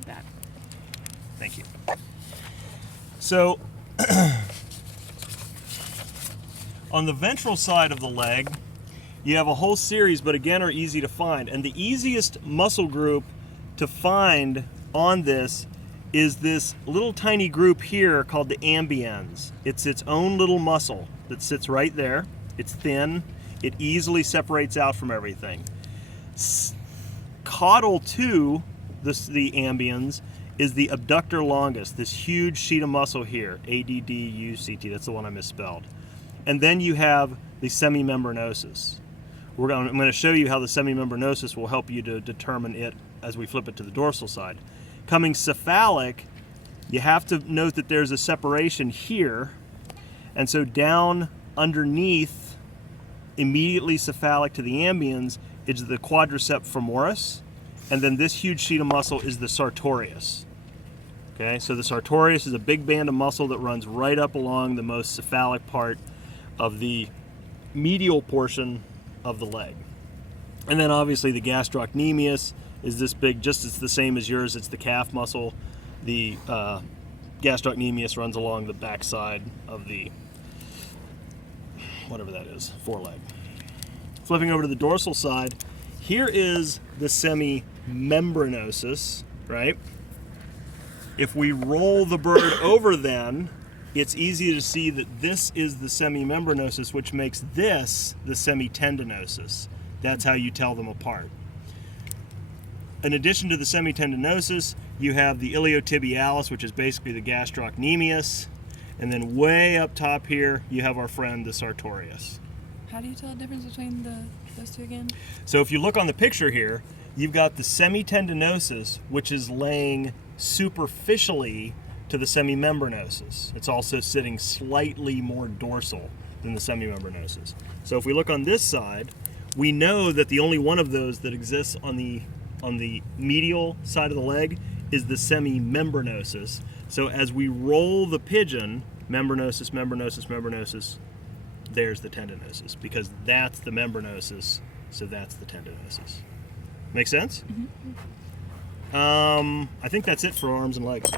hold that. Thank you. So, on the ventral side of the leg, you have a whole series, but again are easy to find. And the easiest muscle group to find on this is this little tiny group here called the ambiens. It's its own little muscle that sits right there. It's thin. It easily separates out from everything. Caudal to the ambiens is the abductor longus, this huge sheet of muscle here, ADDUCT, that's the one I misspelled. And then you have the semimembranosus. I'm going to show you how the semimembranosus will help you to determine it as we flip it to the dorsal side. Coming cephalic, you have to note that there's a separation here, and so down underneath, immediately cephalic to the ambiens, is the quadriceps femoris, and then this huge sheet of muscle is the sartorius. Okay, so the sartorius is a big band of muscle that runs right up along the most cephalic part of the medial portion of the leg. And then obviously the gastrocnemius is this big, just it's the same as yours, it's the calf muscle. The gastrocnemius runs along the backside of the, whatever that is, foreleg. Flipping over to the dorsal side, here is the semimembranosus, right? If we roll the bird over then, it's easy to see that this is the semimembranosus, which makes this the semitendinosus. That's how you tell them apart. In addition to the semitendinosus, you have the iliotibialis, which is basically the gastrocnemius, and then way up top here, you have our friend the sartorius. How do you tell the difference between those two again? So if you look on the picture here, you've got the semitendinosus, which is laying superficially to the semimembranosus. It's also sitting slightly more dorsal than the semimembranosus. So if we look on this side, we know that the only one of those that exists on the medial side of the leg is the semimembranosus. So as we roll the pigeon, membranosus, membranosus, membranosus, there's the tendinosus, because that's the membranosus, so that's the tendinosus. Make sense? Mm-hmm. I think that's it for arms and legs.